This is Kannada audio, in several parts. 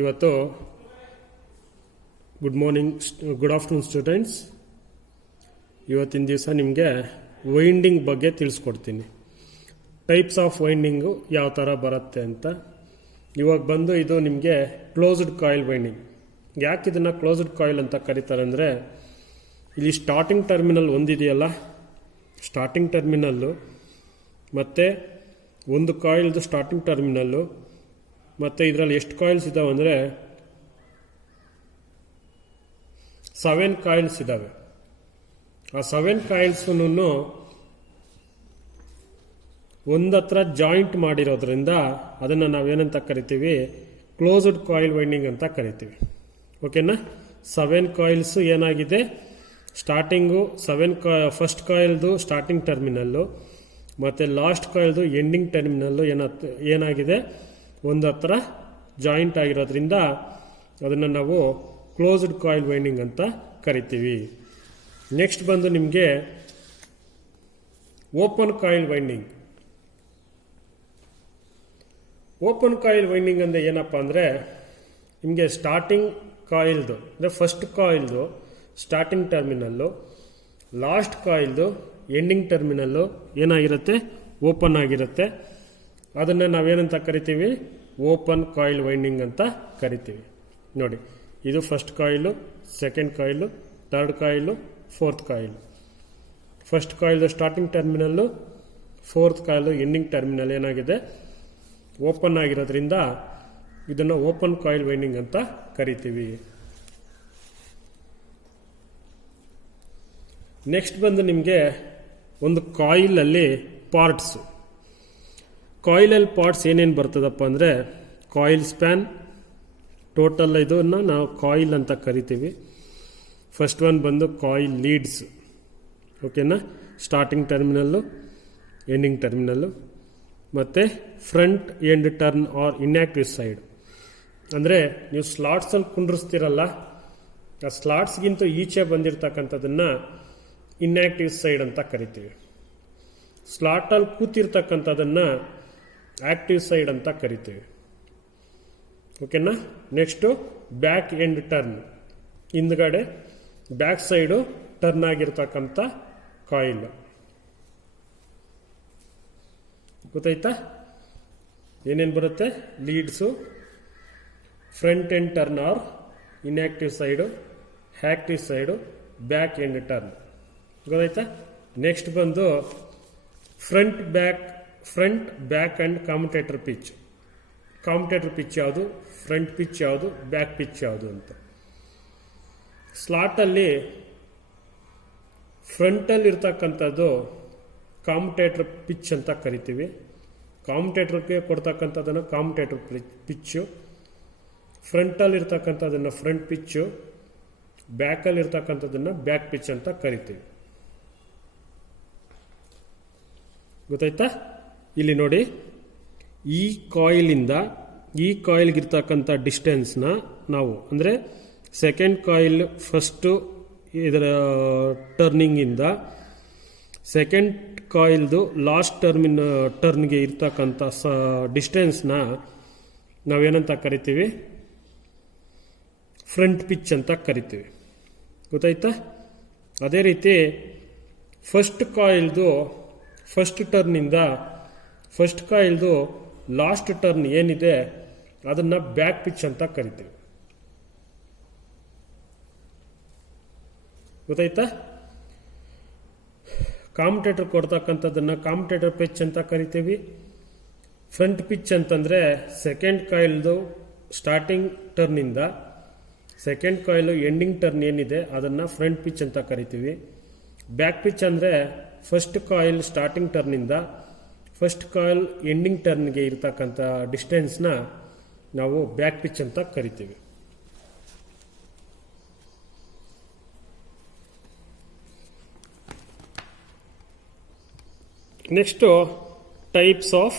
ಇವತ್ತು ಗುಡ್ ಆಫ್ಟರ್ನೂನ್ ಸ್ಟೂಡೆಂಟ್ಸ್. ಇವತ್ತಿನ ದಿವಸ ನಿಮಗೆ ವೈಂಡಿಂಗ್ ಬಗ್ಗೆ ತಿಳಿಸ್ಕೊಡ್ತೀನಿ. ಟೈಪ್ಸ್ ಆಫ್ ವೈಂಡಿಂಗು ಯಾವ ಥರ ಬರುತ್ತೆ ಅಂತ. ಇವಾಗ ಬಂದು ಇದು ನಿಮಗೆ ಕ್ಲೋಸ್ಡ್ ಕಾಯಿಲ್ ವೈಂಡಿಂಗ್. ಯಾಕೆ ಇದನ್ನು ಕ್ಲೋಸ್ಡ್ ಕಾಯಿಲ್ ಅಂತ ಕರೀತಾರೆ ಅಂದರೆ, ಇಲ್ಲಿ ಸ್ಟಾರ್ಟಿಂಗ್ ಟರ್ಮಿನಲ್ ಒಂದಿದೆಯಲ್ಲ, ಸ್ಟಾರ್ಟಿಂಗ್ ಟರ್ಮಿನಲ್ಲು ಮತ್ತು ಒಂದು ಕಾಯಿಲ್ದು ಸ್ಟಾರ್ಟಿಂಗ್ ಟರ್ಮಿನಲ್ಲು, ಮತ್ತು ಇದರಲ್ಲಿ ಎಷ್ಟು ಕಾಯಿಲ್ಸ್ ಇದ್ದಾವೆ ಅಂದರೆ 7 ಕಾಯಿಲ್ಸ್ ಇದ್ದಾವೆ. ಆ 7 ಕಾಯಿಲ್ಸೂ ಒಂದತ್ರ ಜಾಯಿಂಟ್ ಮಾಡಿರೋದ್ರಿಂದ ಅದನ್ನು ನಾವೇನಂತ ಕರಿತೀವಿ, ಕ್ಲೋಸ್ಡ್ ಕಾಯಿಲ್ ವೈಂಡಿಂಗ್ ಅಂತ ಕರಿತೀವಿ. ಓಕೆನಾ? 7 ಕಾಯಿಲ್ಸ್ ಏನಾಗಿದೆ, ಸ್ಟಾರ್ಟಿಂಗು ಫಸ್ಟ್ ಕಾಯಿಲ್ದು ಸ್ಟಾರ್ಟಿಂಗ್ ಟರ್ಮಿನಲ್ಲು ಮತ್ತು ಲಾಸ್ಟ್ ಕಾಯಿಲ್ದು ಎಂಡಿಂಗ್ ಟರ್ಮಿನಲ್ಲು ಏನಾಗಿದೆ, ಒಂದು ಹತ್ರ ಜಾಯಿಂಟ್ ಆಗಿರೋದ್ರಿಂದ ಅದನ್ನು ನಾವು ಕ್ಲೋಸ್ಡ್ ಕಾಯಿಲ್ ವೈಂಡಿಂಗ್ ಅಂತ ಕರಿತೀವಿ. ನೆಕ್ಸ್ಟ್ ಬಂದು ನಿಮಗೆ open coil winding. Open coil winding ಅಂದರೆ ಏನಪ್ಪ ಅಂದರೆ, ನಿಮಗೆ ಸ್ಟಾರ್ಟಿಂಗ್ ಕಾಯಿಲ್ದು ಅಂದರೆ ಫಸ್ಟ್ ಕಾಯಿಲ್ದು ಸ್ಟಾರ್ಟಿಂಗ್ ಟರ್ಮಿನಲ್ಲು, ಲಾಸ್ಟ್ ಕಾಯಿಲ್ದು ಎಂಡಿಂಗ್ ಟರ್ಮಿನಲ್ಲು ಏನಾಗಿರುತ್ತೆ, ಓಪನ್ ಆಗಿರುತ್ತೆ. ಅದನ್ನು ನಾವೇನಂತ ಕರಿತೀವಿ, ಓಪನ್ ಕಾಯಿಲ್ ವೈಂಡಿಂಗ್ ಅಂತ ಕರಿತೀವಿ. ನೋಡಿ, ಇದು first coil, second coil, third coil, fourth coil. First ಕಾಯಿಲ್ದು starting terminal, fourth coil ending terminal ಏನಾಗಿದೆ, ಓಪನ್ ಆಗಿರೋದ್ರಿಂದ ಇದನ್ನು ಓಪನ್ ಕಾಯಿಲ್ ವೈಂಡಿಂಗ್ ಅಂತ ಕರಿತೀವಿ. ನೆಕ್ಸ್ಟ್ ಬಂದು ನಿಮಗೆ ಒಂದು ಕಾಯಿಲಲ್ಲಿ ಪಾರ್ಟ್ಸು. ಕಾಯಿಲಲ್ಲಿ ಪಾರ್ಟ್ಸ್ ಏನೇನು ಬರ್ತದಪ್ಪ ಅಂದರೆ, ಕಾಯಿಲ್ ಸ್ಪ್ಯಾನ್, ಟೋಟಲ್ ಇದನ್ನು ನಾವು ಕಾಯಿಲ್ ಅಂತ ಕರಿತೀವಿ. ಫಸ್ಟ್ ಒನ್ ಬಂದು ಕಾಯಿಲ್ ಲೀಡ್ಸ್. ಓಕೆನಾ? ಸ್ಟಾರ್ಟಿಂಗ್ ಟರ್ಮಿನಲ್ಲು, ಎಂಡಿಂಗ್ ಟರ್ಮಿನಲ್ಲು, ಮತ್ತು front end turn or inactive side. ಅಂದರೆ ನೀವು ಸ್ಲಾಟ್ಸಲ್ಲಿ ಕುಂಡ್ರಿಸ್ತೀರಲ್ಲ, ಆ ಸ್ಲಾಟ್ಸ್ಗಿಂತ ಈಚೆ ಬಂದಿರತಕ್ಕಂಥದ್ದನ್ನು ಇನ್ಯಾಕ್ಟಿವ್ ಸೈಡ್ ಅಂತ ಕರಿತೀವಿ. ಸ್ಲಾಟಲ್ಲಿ ಕೂತಿರ್ತಕ್ಕಂಥದ್ದನ್ನು ಆಕ್ಟಿವ್ ಸೈಡ್ ಅಂತ ಕರಿತೀವಿ. ಓಕೆನಾ? ನೆಕ್ಸ್ಟು ಬ್ಯಾಕ್ ಎಂಡ್ ಟರ್ನ್, ಹಿಂದ್ಗಡೆ ಬ್ಯಾಕ್ ಸೈಡು ಟರ್ನ್ ಆಗಿರ್ತಕ್ಕಂಥ ಕಾಯಿಲ್. ಗೊತ್ತಾಯ್ತಾ? ಏನೇನು ಬರುತ್ತೆ, leads, front end turn or inactive side, active side, back end turn. ಗೊತ್ತಾಯ್ತಾ? ನೆಕ್ಸ್ಟ್ ಬಂದು front back and commutator pitch. Commutator pitch ಯಾವುದು, ಫ್ರಂಟ್ ಪಿಚ್ ಯಾವುದು, ಬ್ಯಾಕ್ ಪಿಚ್ ಯಾವುದು ಅಂತ. ಸ್ಲಾಟಲ್ಲಿ ಫ್ರಂಟಲ್ಲಿ ಇರ್ತಕ್ಕಂಥದ್ದು ಕಾಮ್ಯುಟೇಟರ್ ಪಿಚ್ ಅಂತ ಕರಿತೀವಿ. ಕಾಮ್ಯುಟೇಟರ್ಗೆ ಕೊಡ್ತಕ್ಕಂಥದ್ದನ್ನು ಕಾಮ್ಯುಟೇಟರ್ ಪಿಚ್ಚು, ಫ್ರಂಟಲ್ಲಿ ಇರ್ತಕ್ಕಂಥದ್ದನ್ನು ಫ್ರಂಟ್ ಪಿಚ್ಚು, ಬ್ಯಾಕಲ್ಲಿ ಇರ್ತಕ್ಕಂಥದ್ದನ್ನು ಬ್ಯಾಕ್ ಪಿಚ್ ಅಂತ ಕರಿತೀವಿ. ಗೊತ್ತಾಯ್ತಾ? ಇಲ್ಲಿ ನೋಡಿ, ಈ ಕಾಯಿಲಿಂದ ಈ ಕಾಯಿಲ್ಗಿರ್ತಕ್ಕಂಥ ಡಿಸ್ಟೆನ್ಸ್ನ ನಾವು ಅಂದರೆ ಸೆಕೆಂಡ್ ಕಾಯಿಲ್ ಫಸ್ಟು ಇದರ ಟರ್ನಿಂಗಿಂದ ಸೆಕೆಂಡ್ ಕಾಯಿಲ್ದು ಲಾಸ್ಟ್ ಟರ್ನ್ಗೆ ಇರ್ತಕ್ಕಂಥ ಡಿಸ್ಟೆನ್ಸ್ನ ನಾವೇನಂತ ಕರಿತೀವಿ, ಫ್ರಂಟ್ ಪಿಚ್ ಅಂತ ಕರಿತೀವಿ. ಗೊತ್ತಾಯ್ತಾ? ಅದೇ ರೀತಿ ಫಸ್ಟ್ ಕಾಯಿಲ್ದು ಫಸ್ಟ್ ಟರ್ನಿಂದ ಫಸ್ಟ್ ಕಾಯಿಲ್ದು ಲಾಸ್ಟ್ ಟರ್ನ್ ಏನಿದೆ ಅದನ್ನು ಬ್ಯಾಕ್ ಪಿಚ್ ಅಂತ ಕರಿತೀವಿ. ಗೊತ್ತಾಯ್ತಾ? ಕಾಮ್ಯುಟೇಟರ್ ಕೊಡ್ತಕ್ಕಂಥದ್ದನ್ನು ಕಾಮ್ಯುಟೇಟರ್ ಪಿಚ್ ಅಂತ ಕರಿತೀವಿ. ಫ್ರಂಟ್ ಪಿಚ್ ಅಂತಂದರೆ ಸೆಕೆಂಡ್ ಕಾಯಿಲ್ದು ಸ್ಟಾರ್ಟಿಂಗ್ ಟರ್ನಿಂದ ಸೆಕೆಂಡ್ ಕಾಯಿಲು ಎಂಡಿಂಗ್ ಟರ್ನ್ ಏನಿದೆ ಅದನ್ನು ಫ್ರಂಟ್ ಪಿಚ್ ಅಂತ ಕರಿತೀವಿ. ಬ್ಯಾಕ್ ಪಿಚ್ ಅಂದರೆ ಫಸ್ಟ್ ಕಾಯಿಲ್ ಸ್ಟಾರ್ಟಿಂಗ್ ಟರ್ನಿಂದ ಫಸ್ಟ್ ಕಾಯಿಲ್ ಎಂಡಿಂಗ್ ಟರ್ನ್ಗೆ ಇರ್ತಕ್ಕಂಥ ಡಿಸ್ಟೆನ್ಸ್ನ ನಾವು ಬ್ಯಾಕ್ ಪಿಚ್ ಅಂತ ಕರಿತೀವಿ. Next types of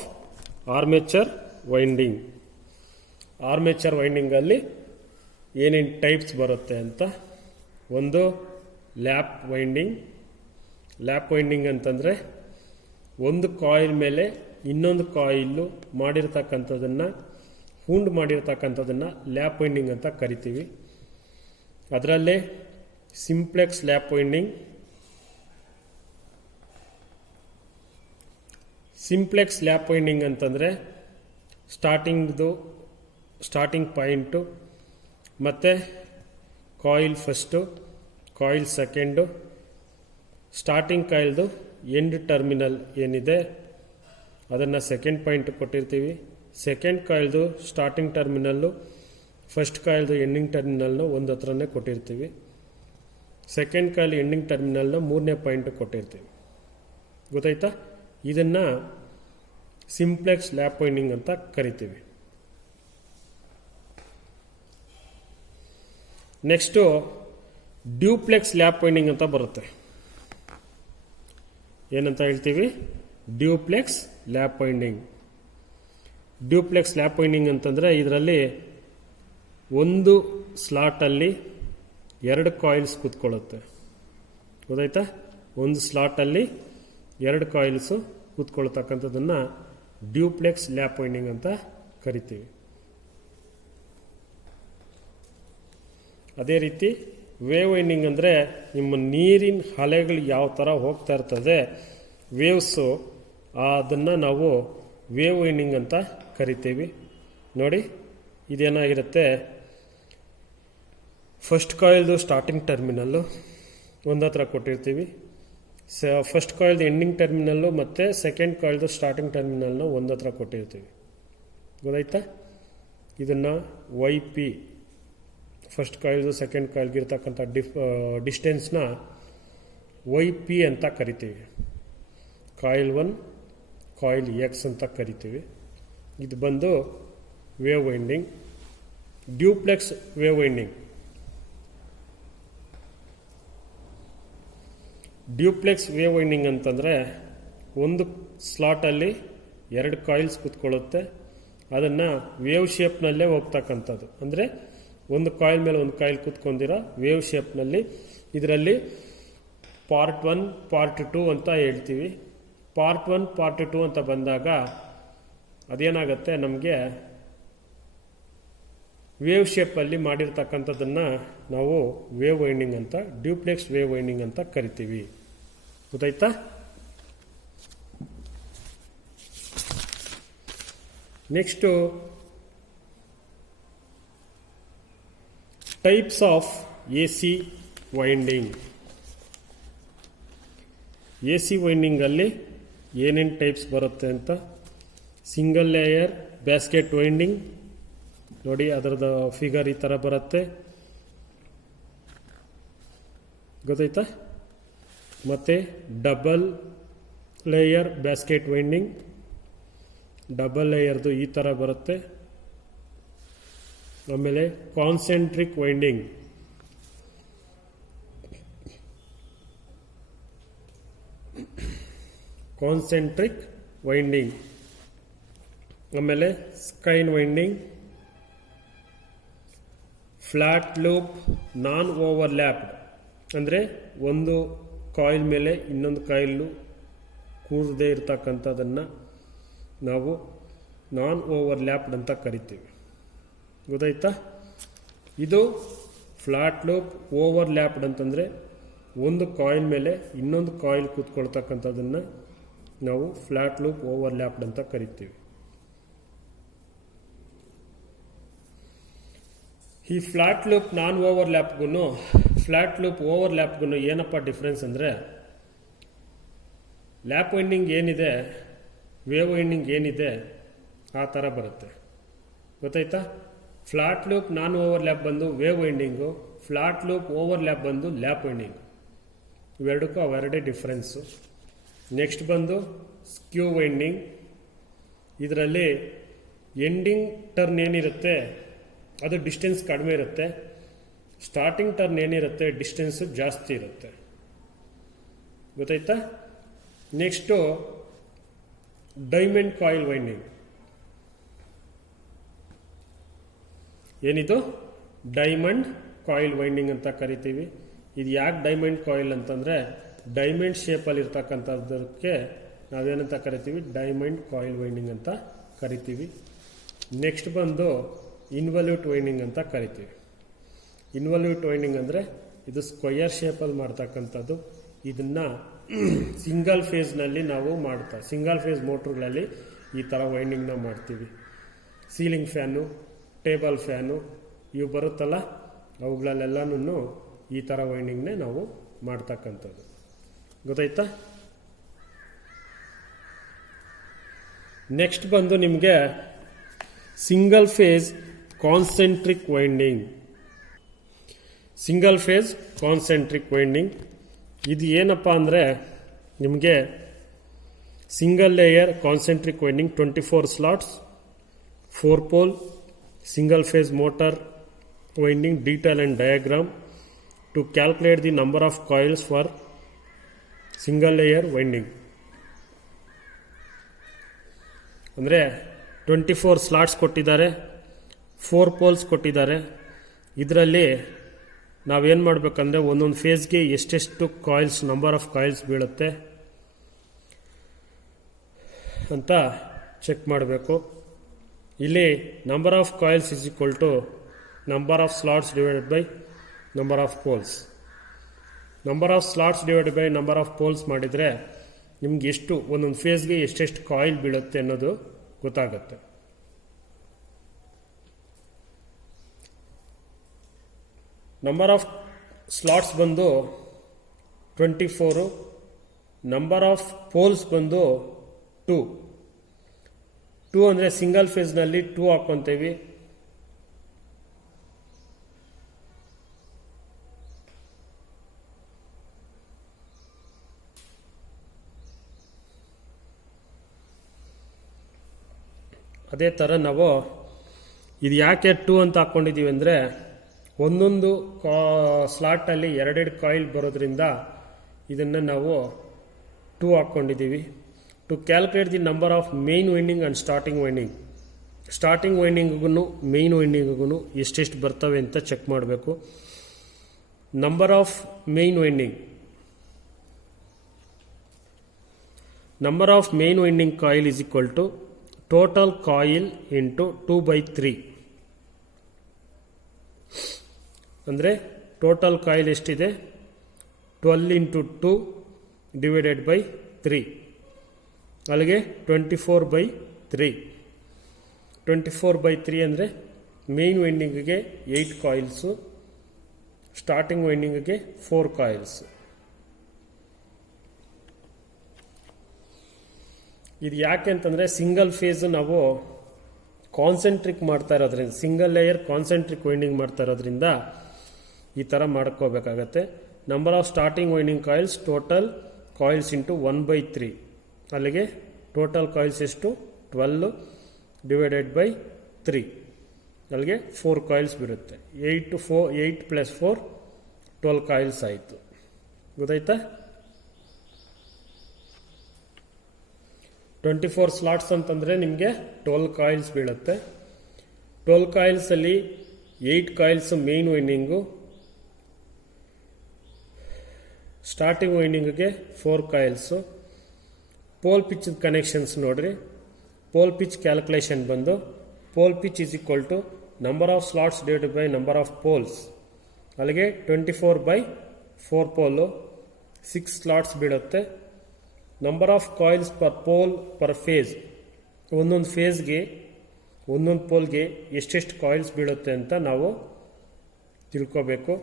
armature winding. Armature ವೈಂಡಿಂಗಲ್ಲಿ ಏನೇನು ಟೈಪ್ಸ್ ಬರುತ್ತೆ ಅಂತ. ಒಂದು ಲ್ಯಾಪ್ ವೈಂಡಿಂಗ್. ಲ್ಯಾಪ್ ವೈಂಡಿಂಗ್ ಅಂತಂದರೆ ಒಂದು ಕಾಯಿಲ್ ಮೇಲೆ ಇನ್ನೊಂದು ಕಾಯಿಲ್ಲು ಮಾಡಿರ್ತಕ್ಕಂಥದ್ದನ್ನು ವೂಂಡ್ ಮಾಡಿರ್ತಕ್ಕಂಥದ್ದನ್ನು ಲ್ಯಾಪ್ ವೈಂಡಿಂಗ್ ಅಂತ ಕರಿತೀವಿ. ಅದರಲ್ಲೇ simplex lap winding, simplex lap winding ಅಂತಂದರೆ ಸ್ಟಾರ್ಟಿಂಗ್ ಪಾಯಿಂಟು ಮತ್ತು coil first, coil second, starting ಕಾಯಿಲ್ದು ಎಂಡ್ ಟರ್ಮಿನಲ್ ಏನಿದೆ ಅದನ್ನು ಸೆಕೆಂಡ್ ಪಾಯಿಂಟ್ ಕೊಟ್ಟಿರ್ತೀವಿ. ಸೆಕೆಂಡ್ ಕಾಯಿಲ್ದು ಸ್ಟಾರ್ಟಿಂಗ್ ಟರ್ಮಿನಲ್ಲು, ಫಸ್ಟ್ ಕಾಯಿಲ್ದು ಎಂಡಿಂಗ್ ಟರ್ಮಿನಲ್ನು ಒಂದು ಹತ್ರನೇ ಕೊಟ್ಟಿರ್ತೀವಿ. ಸೆಕೆಂಡ್ ಕಾಯಿಲ್ ಎಂಡಿಂಗ್ ಟರ್ಮಿನಲ್ನ 3ನೇ ಪಾಯಿಂಟ್ ಕೊಟ್ಟಿರ್ತೀವಿ. ಗೊತ್ತಾಯ್ತಾ? ಇದನ್ನು ಸಿಂಪ್ಲೆಕ್ಸ್ ಲ್ಯಾಪ್ ವೈಂಡಿಂಗ್ ಅಂತ ಕರಿತೀವಿ. ನೆಕ್ಸ್ಟು ಡ್ಯೂಪ್ಲೆಕ್ಸ್ ಲ್ಯಾಪ್ ವೈಂಡಿಂಗ್ ಅಂತ ಬರುತ್ತೆ. ಏನಂತ ಹೇಳ್ತೀವಿ? ಡ್ಯೂಪ್ಲೆಕ್ಸ್ ಲ್ಯಾಪ್ ವೈಂಡಿಂಗ್. ಡ್ಯೂಪ್ಲೆಕ್ಸ್ ಲ್ಯಾಪ್ ವೈಂಡಿಂಗ್ ಅಂತಂದರೆ ಇದರಲ್ಲಿ ಒಂದು ಸ್ಲಾಟಲ್ಲಿ 2 ಕಾಯಿಲ್ಸ್ ಕೂತ್ಕೊಳ್ಳುತ್ತೆ. ಗೊತ್ತಾಯ್ತಾ? ಒಂದು ಸ್ಲಾಟಲ್ಲಿ 2 ಕಾಯಿಲ್ಸು ಕೂತ್ಕೊಳ್ತಕ್ಕಂಥದ್ದನ್ನು ಡ್ಯೂಪ್ಲೆಕ್ಸ್ ಲ್ಯಾಪ್ ವೈಂಡಿಂಗ್ ಅಂತ ಕರಿತೀವಿ. ಅದೇ ರೀತಿ ವೇವ್ ವೈಂಡಿಂಗ್ ಅಂದರೆ ನಿಮ್ಮ ನೀರಿನ ಅಲೆಗಳು ಯಾವ ಥರ ಹೋಗ್ತಾ ಇರ್ತದೆ, ವೇವ್ಸು, ಅದನ್ನು ನಾವು ವೇವ್ ವೈಂಡಿಂಗ್ ಅಂತ ಕರಿತೀವಿ. ನೋಡಿ, ಇದೇನಾಗಿರುತ್ತೆ, ಫಸ್ಟ್ ಕಾಯಿಲ್ದು ಸ್ಟಾರ್ಟಿಂಗ್ ಟರ್ಮಿನಲ್ಲು ಒಂದು ಹತ್ರ ಕೊಟ್ಟಿರ್ತೀವಿ. ಫಸ್ಟ್ ಕಾಯಿಲ್ದು ಎಂಡಿಂಗ್ ಟರ್ಮಿನಲ್ಲು ಮತ್ತು ಸೆಕೆಂಡ್ ಕಾಯಿಲ್ದು ಸ್ಟಾರ್ಟಿಂಗ್ ಟರ್ಮಿನಲ್ನ ಒಂದು ಹತ್ರ ಕೊಟ್ಟಿರ್ತೀವಿ. ಗೊತ್ತಾಯ್ತಾ? ಇದನ್ನು YP, ಫಸ್ಟ್ ಕಾಯಿಲ್ದು ಸೆಕೆಂಡ್ ಕಾಯಿಲ್ಗಿರ್ತಕ್ಕಂಥ ಡಿಸ್ಟೆನ್ಸ್ನ YP ಅಂತ ಕರಿತೀವಿ. ಕಾಯಿಲ್ 1, ಕಾಯಿಲ್ X ಅಂತ ಕರಿತೀವಿ. ಇದು ಬಂದು wave winding. Duplex wave winding. Duplex wave winding ಅಂತಂದರೆ ಒಂದು ಸ್ಲಾಟಲ್ಲಿ 2 ಕಾಯಿಲ್ಸ್ ಕೂತ್ಕೊಳ್ಳುತ್ತೆ. ಅದನ್ನು ವೇವ್ ಶೇಪ್ನಲ್ಲೇ ಹೋಗ್ತಕ್ಕಂಥದ್ದು. ಅಂದರೆ ಒಂದು ಕಾಯಿಲ್ ಮೇಲೆ ಒಂದು ಕಾಯಿಲ್ ಕೂತ್ಕೊಂಡಿರೋ ವೇವ್ ಶೇಪ್ನಲ್ಲಿ. ಇದರಲ್ಲಿ ಪಾರ್ಟ್ 1, ಪಾರ್ಟ್ 2 ಅಂತ ಹೇಳ್ತೀವಿ. ಪಾರ್ಟ್ 1, ಪಾರ್ಟ್ 2 ಅಂತ ಬಂದಾಗ ಅದೇನಾಗುತ್ತೆ, ನಮಗೆ ವೇವ್ ಶೇಪಲ್ಲಿ ಮಾಡಿರ್ತಕ್ಕಂಥದ್ದನ್ನು ನಾವು ವೇವ್ ವೈಂಡಿಂಗ್ ಅಂತ, ಡ್ಯೂಪ್ಲೆಕ್ಸ್ ವೇವ್ ವೈಂಡಿಂಗ್ ಅಂತ ಕರಿತೀವಿ. ಗೊತ್ತಾಯ್ತಾ? Next types of AC winding. AC ವೈಂಡಿಂಗಲ್ಲಿ ಏನೇನು ಟೈಪ್ಸ್ ಬರುತ್ತೆ ಅಂತ, ಸಿಂಗಲ್ ಲೇಯರ್ ಬ್ಯಾಸ್ಕೆಟ್ ವೈಂಡಿಂಗ್. ನೋಡಿ, ಅದರದ ಫಿಗರ್ ಈ ಥರ ಬರುತ್ತೆ. ಗೊತ್ತಾಯ್ತಾ? ಮತ್ತು double layer basket winding. Double ಲೇಯರ್ದು ಈ ಥರ ಬರುತ್ತೆ. ಆಮೇಲೆ ಕಾನ್ಸೆಂಟ್ರಿಕ್ ವೈಂಡಿಂಗ್. Concentric winding. ಆಮೇಲೆ skein winding. Flat loop non overlapped, ಅಂದರೆ ಒಂದು ಕಾಯಿಲ್ ಮೇಲೆ ಇನ್ನೊಂದು ಕಾಯಿಲು ಕೂರದೇ ಇರ್ತಕ್ಕಂಥದ್ದನ್ನು ನಾವು ನಾನ್ ಓವರ್ಲ್ಯಾಪ್ಡ್ ಅಂತ ಕರಿತೀವಿ. ಗೊತ್ತಾಯ್ತಾ? ಇದು ಫ್ಲಾಟ್ ಲೂಪ್. ಓವರ್ಲ್ಯಾಪ್ಡ್ ಅಂತಂದರೆ ಒಂದು ಕಾಯಿಲ್ ಮೇಲೆ ಇನ್ನೊಂದು ಕಾಯಿಲ್ ಕೂತ್ಕೊಳ್ತಕ್ಕಂಥದ್ದನ್ನು ನಾವು ಫ್ಲಾಟ್ ಲೂಪ್ ಓವರ್ಲ್ಯಾಪ್ಡ್ ಅಂತ ಕರಿತೀವಿ. ಈ ಫ್ಲಾಟ್ ಲೂಪ್ ನಾನ್ ಓವರ್ಲ್ಯಾಪ್ಗೂ ಫ್ಲಾಟ್ ಲೂಪ್ ಓವರ್ಲ್ಯಾಪ್ಗೂ ಏನಪ್ಪ ಡಿಫ್ರೆನ್ಸ್ ಅಂದರೆ, ಲ್ಯಾಪ್ ವೈಂಡಿಂಗ್ ಏನಿದೆ, ವೇವ್ ವೈಂಡಿಂಗ್ ಏನಿದೆ ಆ ಥರ ಬರುತ್ತೆ. ಗೊತ್ತಾಯ್ತಾ? ಫ್ಲಾಟ್ ಲೂಪ್ ನಾನ್ ಓವರ್ಲ್ಯಾಪ್ ಬಂದು wave winding, flat loop overlap ಬಂದು ಲ್ಯಾಪ್ ವೈಂಡಿಂಗ್. ಇವೆರಡಕ್ಕೂ ಅವೆರಡೇ ಡಿಫ್ರೆನ್ಸು. ನೆಕ್ಸ್ಟ್ ಬಂದು ಸ್ಕ್ಯೂ ವೈಂಡಿಂಗ್. ಇದರಲ್ಲಿ ಎಂಡಿಂಗ್ ಟರ್ನ್ ಏನಿರುತ್ತೆ ಅದು ಡಿಸ್ಟೆನ್ಸ್ ಕಡಿಮೆ ಇರುತ್ತೆ, ಸ್ಟಾರ್ಟಿಂಗ್ ಟರ್ನ್ ಏನಿರುತ್ತೆ ಡಿಸ್ಟೆನ್ಸು ಜಾಸ್ತಿ ಇರುತ್ತೆ. ಗೊತ್ತಾಯ್ತಾ? Next diamond coil winding. ಏನಿದು? ಡೈಮಂಡ್ ಕಾಯಿಲ್ ವೈಂಡಿಂಗ್ ಅಂತ ಕರಿತೀವಿ. ಇದು ಯಾಕೆ ಡೈಮಂಡ್ ಕಾಯಿಲ್ ಅಂತಂದರೆ, ಡೈಮಂಡ್ ಶೇಪಲ್ಲಿ ಇರ್ತಕ್ಕಂಥದ್ದಕ್ಕೆ ನಾವೇನಂತ ಕರಿತೀವಿ? ಡೈಮಂಡ್ ಕಾಯಿಲ್ ವೈಂಡಿಂಗ್ ಅಂತ ಕರಿತೀವಿ. ನೆಕ್ಸ್ಟ್ ಬಂದು ಇನ್ವಲ್ಯೂಟ್ ವೈಂಡಿಂಗ್ ಅಂತ ಕರಿತೀವಿ. ಇನ್ವಲ್ಯೂಟ್ ವೈಂಡಿಂಗ್ ಅಂದರೆ ಇದು ಸ್ಕ್ವಯರ್ ಶೇಪಲ್ಲಿ ಮಾಡ್ತಕ್ಕಂಥದ್ದು. ಇದನ್ನು ಸಿಂಗಲ್ ಫೇಸ್ನಲ್ಲಿ ನಾವು ಸಿಂಗಲ್ ಫೇಸ್ ಮೋಟ್ರುಗಳಲ್ಲಿ ಈ ಥರ ವೈಂಡಿಂಗ್ನ ಮಾಡ್ತೀವಿ. ಸೀಲಿಂಗ್ ಫ್ಯಾನು, ಟೇಬಲ್ ಫ್ಯಾನು ಇವು ಬರುತ್ತಲ್ಲ, ಅವುಗಳಲ್ಲೆಲ್ಲನೂ ಈ ಥರ ವೈಂಡಿಂಗ್ನೇ ನಾವು ಮಾಡ್ತಕ್ಕಂಥದ್ದು. ಗೊತ್ತಾಯ್ತಾ? ನೆಕ್ಸ್ಟ್ ಬಂದು ನಿಮಗೆ single phase concentric winding. Single phase concentric winding ಇದು ಏನಪ್ಪ ಅಂದರೆ ನಿಮಗೆ single layer concentric winding 24 slots 4 pole single phase motor winding detail and diagram to calculate the number of coils for single layer winding. ಅಂದರೆ 24 ಸ್ಲಾಟ್ಸ್ ಕೊಟ್ಟಿದ್ದಾರೆ, 4 poles ಕೊಟ್ಟಿದ್ದಾರೆ. ಇದರಲ್ಲಿ ನಾವೇನು ಮಾಡಬೇಕಂದ್ರೆ ಒಂದೊಂದು ಫೇಸ್ಗೆ ಎಷ್ಟೆಷ್ಟು ಕಾಯಿಲ್ಸ್, ನಂಬರ್ ಆಫ್ ಕಾಯಿಲ್ಸ್ ಬೀಳುತ್ತೆ ಅಂತ ಚೆಕ್ ಮಾಡಬೇಕು. ಇಲ್ಲಿ number of coils is equal to number of slots divided by number of poles. Number of slots divided by number of poles ಮಾಡಿದರೆ ನಿಮ್ಗೆ ಎಷ್ಟು ಒಂದೊಂದು ಫೇಸ್ಗೆ ಎಷ್ಟೆಷ್ಟು ಕಾಯಿಲ್ ಬೀಳುತ್ತೆ ಅನ್ನೋದು ಗೊತ್ತಾಗುತ್ತೆ. ನಂಬರ್ ಆಫ್ ಸ್ಲಾಟ್ಸ್ ಬಂದು 24, ನಂಬರ್ ಆಫ್ ಪೋಲ್ಸ್ ಬಂದು 2 ಅಂದರೆ ಸಿಂಗಲ್ ಫೇಸ್ನಲ್ಲಿ 2 ಹಾಕ್ಕೊಂತೀವಿ. ಅದೇ ಥರ ನಾವು ಇದು ಯಾಕೆ 2 ಅಂತ ಹಾಕ್ಕೊಂಡಿದ್ದೀವಿ ಅಂದರೆ ಒಂದೊಂದು ಸ್ಲಾಟಲ್ಲಿ 2 ಕಾಯಿಲ್ ಬರೋದ್ರಿಂದ ಇದನ್ನು ನಾವು 2 ಹಾಕ್ಕೊಂಡಿದ್ದೀವಿ. To calculate the number of main winding and starting winding. Starting ವೈಂಡಿಂಗಿಗೂ ಮೇನ್ ವೈಂಡಿಂಗಿಗೂ ಎಷ್ಟೆಷ್ಟು ಬರ್ತವೆ ಅಂತ ಚೆಕ್ ಮಾಡಬೇಕು. Number of main winding, number of main winding coil is equal to total coil into 2/3. ಅಂದರೆ ಟೋಟಲ್ ಕಾಯಿಲ್ ಎಷ್ಟಿದೆ 12 ಇಂಟು 2 ಡಿವೈಡೆಡ್ ಬೈ 3, ಅಲ್ಲಿಗೆ 24/3. 24/3 ಅಂದರೆ ಮೇನ್ ವೈಂಡಿಂಗಿಗೆ 8 ಕಾಯಿಲ್ಸು, ಸ್ಟಾರ್ಟಿಂಗ್ ವೈಂಡಿಂಗಿಗೆ 4 ಕಾಯಿಲ್ಸ್. ಇದು ಯಾಕೆ ಅಂತಂದರೆ ಸಿಂಗಲ್ ಫೇಸ್ ನಾವು ಕಾನ್ಸೆಂಟ್ರಿಕ್ ಮಾಡ್ತಾ ಇರೋದ್ರಿಂದ, ಸಿಂಗಲ್ ಲೇಯರ್ ಕಾನ್ಸೆಂಟ್ರಿಕ್ ವೈಂಡಿಂಗ್ ಮಾಡ್ತಾ ಇರೋದ್ರಿಂದ ಈ ಥರ ಮಾಡ್ಕೋಬೇಕಾಗತ್ತೆ. Number of starting winding coils, total coils into 1/3, ಅಲ್ಲಿಗೆ ಟೋಟಲ್ ಕಾಯಿಲ್ಸ್ ಎಷ್ಟು 12 ಡಿವೈಡೆಡ್ ಬೈ 3, ಅಲ್ಲಿಗೆ 4 ಕಾಯಿಲ್ಸ್ ಬಿಡುತ್ತೆ. 8 + 4 12 ಕಾಯಿಲ್ಸ್ ಆಯಿತು. ಗೊತ್ತಾಯ್ತಾ? 24 ಸ್ಲಾಟ್ಸ್ ಅಂತಂದರೆ ನಿಮಗೆ 12 ಕಾಯಿಲ್ಸ್ ಬೀಳುತ್ತೆ. 12 ಕಾಯಿಲ್ಸಲ್ಲಿ 8 ಕಾಯಿಲ್ಸ್ ಮೇನ್ ವೈಂಡಿಂಗು, ಸ್ಟಾರ್ಟಿಂಗ್ ವೈಂಡಿಂಗಿಗೆ 4 ಕಾಯಿಲ್ಸು. ಪೋಲ್ ಪಿಚ್ ಕನೆಕ್ಷನ್ಸ್ ನೋಡ್ರಿ. ಪೋಲ್ ಪಿಚ್ ಕ್ಯಾಲ್ಕುಲೇಷನ್ ಬಂದು pole pitch is equal to number of slots divided by number of poles, ಅಲ್ಲಿಗೆ 24/4 ಪೋಲು 6 ಸ್ಲಾಟ್ಸ್ ಬೀಳುತ್ತೆ. Number of coils per pole per phase, ಒಂದೊಂದು ಫೇಸ್ಗೆ ಒಂದೊಂದು ಪೋಲ್ಗೆ ಎಷ್ಟೆಷ್ಟು ಕಾಯಿಲ್ಸ್ ಬೀಳುತ್ತೆ ಅಂತ ನಾವು ತಿಳ್ಕೋಬೇಕು.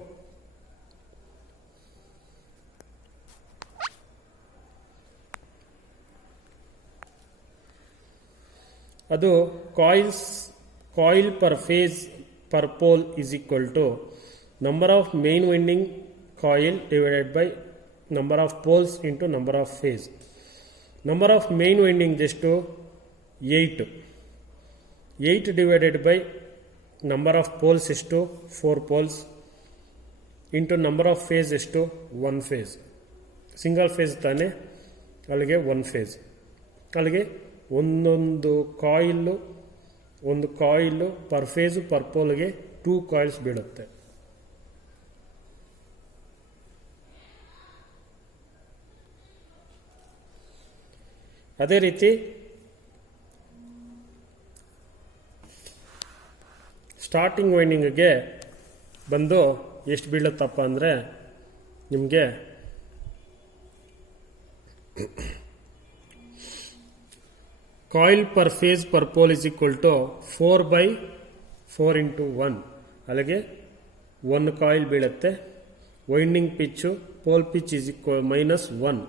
ಅದು coil per phase per pole is equal to number of main winding coil divided by number of poles into number of phase. Number of main winding ಎಷ್ಟು 8 divided by number of poles ಎಷ್ಟು 4 poles into number of phase ಎಷ್ಟು 1 ಫೇಸ್. ಸಿಂಗಲ್ ಫೇಸ್ ತಾನೆ, ಅಲ್ಲಿಗೆ 1 ಫೇಸ್, ಅಲ್ಲಿಗೆ ಒಂದು ಕಾಯಿಲ್ಲು ಪರ್ ಫೇಸು ಪರ್ ಪೋಲ್ಗೆ 2 ಕಾಯಿಲ್ಸ್ ಬೀಳುತ್ತೆ. ಅದೇ ರೀತಿ ಸ್ಟಾರ್ಟಿಂಗ್ ವೈಂಡಿಂಗ್ಗೆ ಬಂದು ಎಷ್ಟು ಬೀಳುತ್ತಪ್ಪ ಅಂದರೆ ನಿಮಗೆ coil per phase per pole is equal to 4/4 × 1. ಅಲ್ಲಿಗೆ 1 ಕಾಯಿಲ್ ಬೀಳುತ್ತೆ. Winding pitch pole pitch is equal -1.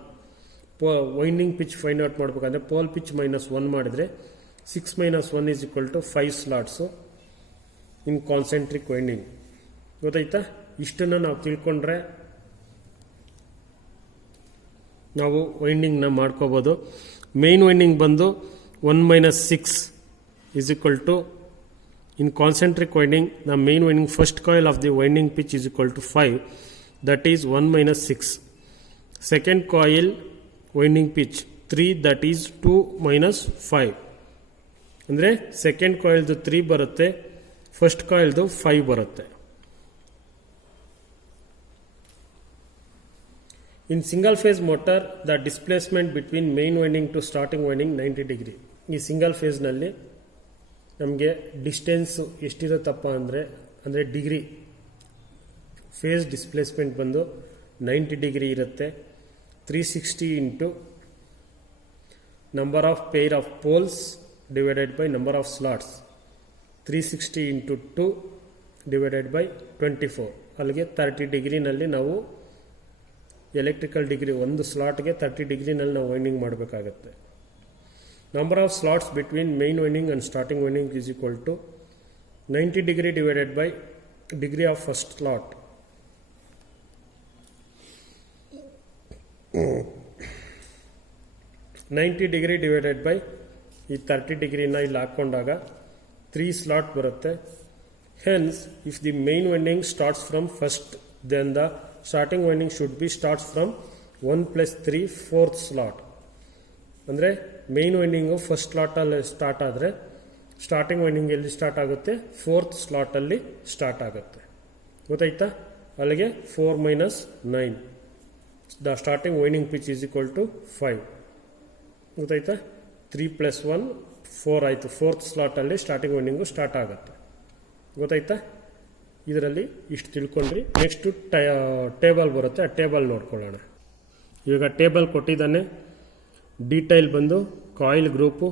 Winding pitch find out ಮಾಡಬೇಕಂದ್ರೆ ಪೋಲ್ ಪಿಚ್ -1 ಮಾಡಿದ್ರೆ 6 - 1 is equal to 5 slots in concentric winding. ಗೊತ್ತಾಯ್ತಾ? ಇಷ್ಟನ್ನು ನಾವು ತಿಳ್ಕೊಂಡ್ರೆ ನಾವು ವೈಂಡಿಂಗ್ನ ಮಾಡ್ಕೋಬೋದು. ಮೇನ್ ವೈಂಡಿಂಗ್ ಬಂದು 1 - 6 is equal to in concentric winding the main winding first coil of the winding pitch is equal to 5, that is 1 - 6. Second coil winding pitch 3, that is 2 - 5. ಅಂದರೆ ಸೆಕೆಂಡ್ ಕಾಯಿಲ್ದು 3 ಬರುತ್ತೆ, ಫಸ್ಟ್ ಕಾಯಿಲ್ದು 5 ಬರುತ್ತೆ. In single phase motor the displacement between main winding to starting winding 90 degree. ಈ ಸಿಂಗಲ್ ಫೇಸ್ನಲ್ಲಿ ನಮಗೆ ಡಿಸ್ಟೆನ್ಸ್ ಎಷ್ಟಿರುತ್ತಪ್ಪ ಅಂದರೆ ಡಿಗ್ರಿ ಫೇಸ್ ಡಿಸ್ಪ್ಲೇಸ್ಮೆಂಟ್ ಬಂದು 90 ಡಿಗ್ರಿ ಇರುತ್ತೆ. 360 into number of pair of poles divided by number of slots. 360 into 2 divided by 24. ಅಲ್ಲಿಗೆ 30 ಡಿಗ್ರಿನಲ್ಲಿ ನಾವು ಎಲೆಕ್ಟ್ರಿಕಲ್ ಡಿಗ್ರಿ ಒಂದು ಸ್ಲಾಟ್ಗೆ 30 ಡಿಗ್ರಿನಲ್ಲಿ ನಾವು ವೈಂಡಿಂಗ್ ಮಾಡಬೇಕಾಗತ್ತೆ. Number of slots between main winding and starting winding is equal to 90 degree divided by degree of first slot. 90 degree divided by ಈ 30 ಡಿಗ್ರಿನ ಇಲ್ಲಿ ಹಾಕ್ಕೊಂಡಾಗ 3 ಸ್ಲಾಟ್ ಬರುತ್ತೆ. Hence if the main winding starts from first, then the starting winding should be starts from 1 + 3 4th slot. ಅಂದರೆ ಮೇನ್ ವೈಂಡಿಂಗು ಫಸ್ಟ್ ಸ್ಲಾಟಲ್ಲಿ ಸ್ಟಾರ್ಟ್ ಆದರೆ ಸ್ಟಾರ್ಟಿಂಗ್ ವೈಂಡಿಂಗ್ ಎಲ್ಲಿ ಸ್ಟಾರ್ಟ್ ಆಗುತ್ತೆ? 4th ಸ್ಲಾಟಲ್ಲಿ ಸ್ಟಾರ್ಟ್ ಆಗುತ್ತೆ. ಗೊತ್ತಾಯ್ತಾ? ಅಲ್ಲಿಗೆ 4 - 9 the starting winding pitch is equal to 5. ಗೊತ್ತಾಯ್ತಾ? 3 + 1 4 ಆಯಿತು. 4th ಸ್ಲಾಟಲ್ಲಿ ಸ್ಟಾರ್ಟಿಂಗ್ ವೈಂಡಿಂಗು ಸ್ಟಾರ್ಟ್ ಆಗುತ್ತೆ. ಗೊತ್ತಾಯ್ತಾ? ಇದರಲ್ಲಿ ಇಷ್ಟು ತಿಳ್ಕೊಂಡ್ರಿ. ನೆಕ್ಸ್ಟು ಟೇಬಲ್ ಬರುತ್ತೆ, ಆ ಟೇಬಲ್ ನೋಡ್ಕೊಳ್ಳೋಣ. ಇವಾಗ ಟೇಬಲ್ ಕೊಟ್ಟಿದ್ದಾನೆ. ಡೀಟೈಲ್ ಬಂದು coil group,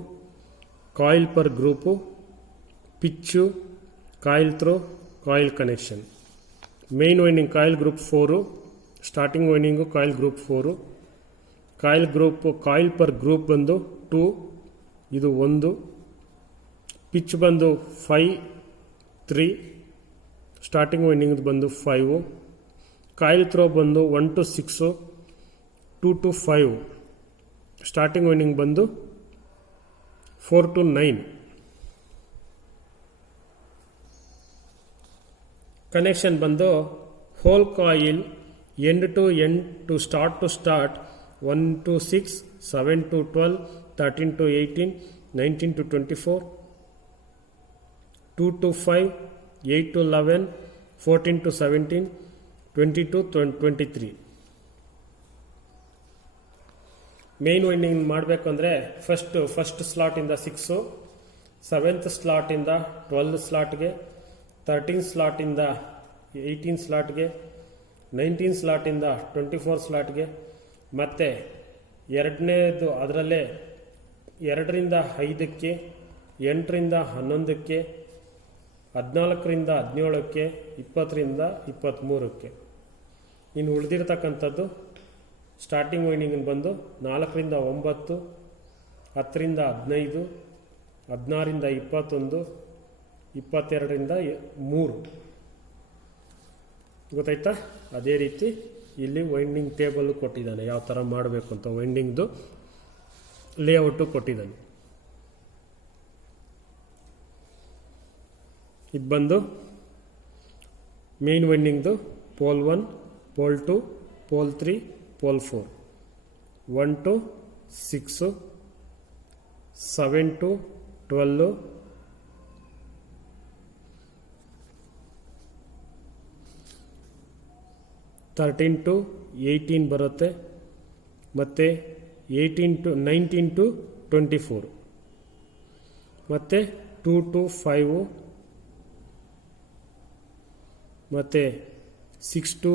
coil per group, pitch, coil throw, coil connection. Main winding coil group 4, starting winding coil group 4, coil per group ಬಂದು 2, ಇದು 1, ಪಿಚ್ ಬಂದು 5, 3, ಸ್ಟಾರ್ಟಿಂಗ್ ವೈಂಡಿಂಗ್ ಬಂದು 5, ಕಾಯಿಲ್ ಥ್ರೋ ಬಂದು 1 to 6, 2 to 5, ಸ್ಟಾರ್ಟಿಂಗ್ ವೈಂಡಿಂಗ್ ಬಂದು 4 to 9. ಕನೆಕ್ಷನ್ ಬಂದು whole coil end to end to start 1 to 6, 7 to 12, 13 to 18, 19 to 24, 2 to 5, 8 to 11, 14 to 17, 20 to 23. Main winding ಮಾಡಬೇಕು ಅಂದರೆ ಫಸ್ಟ್ ಸ್ಲಾಟಿಂದ 6, 7th ಸ್ಲಾಟಿಂದ 12 ಸ್ಲಾಟ್ಗೆ, 13 ಸ್ಲಾಟಿಂದ 18 ಸ್ಲಾಟ್ಗೆ, 19 ಸ್ಲಾಟಿಂದ 24 ಸ್ಲಾಟ್ಗೆ, ಮತ್ತು ಎರಡನೇದು ಅದರಲ್ಲೇ 2 ರಿಂದ 5ಕ್ಕೆ, 8 ರಿಂದ 11ಕ್ಕೆ, 14 ರಿಂದ 17ಕ್ಕೆ, 20 ರಿಂದ 23ಕ್ಕೆ. ಇನ್ನು ಉಳಿದಿರ್ತಕ್ಕಂಥದ್ದು ಸ್ಟಾರ್ಟಿಂಗ್ ವೈಂಡಿಂಗ್ ಬಂದು 4 ರಿಂದ 9, 10 ರಿಂದ 15, 16 ರಿಂದ 21, 22 ರಿಂದ 3. ಗೊತ್ತಾಯ್ತಾ? ಅದೇ ರೀತಿ ಇಲ್ಲಿ ವೈಂಡಿಂಗ್ ಟೇಬಲ್ ಕೊಟ್ಟಿದ್ದಾನೆ, ಯಾವ ಥರ ಮಾಡಬೇಕು ಅಂತ ವೈಂಡಿಂಗ್ದು ಲೇಔಟು ಕೊಟ್ಟಿದ್ದಾನೆ. ಇದು ಬಂದು ಮೇನ್ ವೈಂಡಿಂಗ್ದು pole 1, pole 2, pole 3, pole 4, 1 to 6, 7 to 12, 13 to 18 ಬರುತ್ತೆ, ಮತ್ತು 19 to 24, ಮತ್ತು 2 to 5, ಮತ್ತು 6 to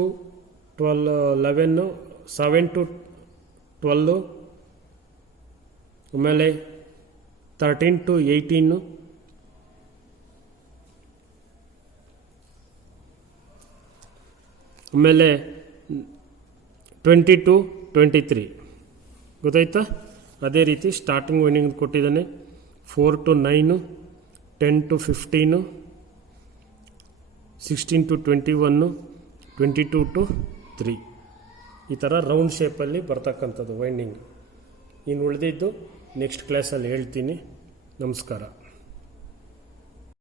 12 11 7 to 12 ಆಮೇಲೆ 13 to 18 ಆಮೇಲೆ 20 to 23 ಗೊತ್ತಾಯ್ತಾ. ಅದೇ ರೀತಿ ಸ್ಟಾರ್ಟಿಂಗ್ ವೈಂಡಿಂಗ್ ಕೊಟ್ಟಿದ್ದಾನೆ 4 to 9 10 to 15 16 to 21 22 to 3 ಈ ಥರ ರೌಂಡ್ ಶೇಪಲ್ಲಿ ಬರ್ತಕ್ಕಂಥದ್ದು ವೈಂಡಿಂಗ್. ಇನ್ನು ಉಳಿದಿದ್ದು ನೆಕ್ಸ್ಟ್ ಕ್ಲಾಸಲ್ಲಿ ಹೇಳ್ತೀನಿ. ನಮಸ್ಕಾರ.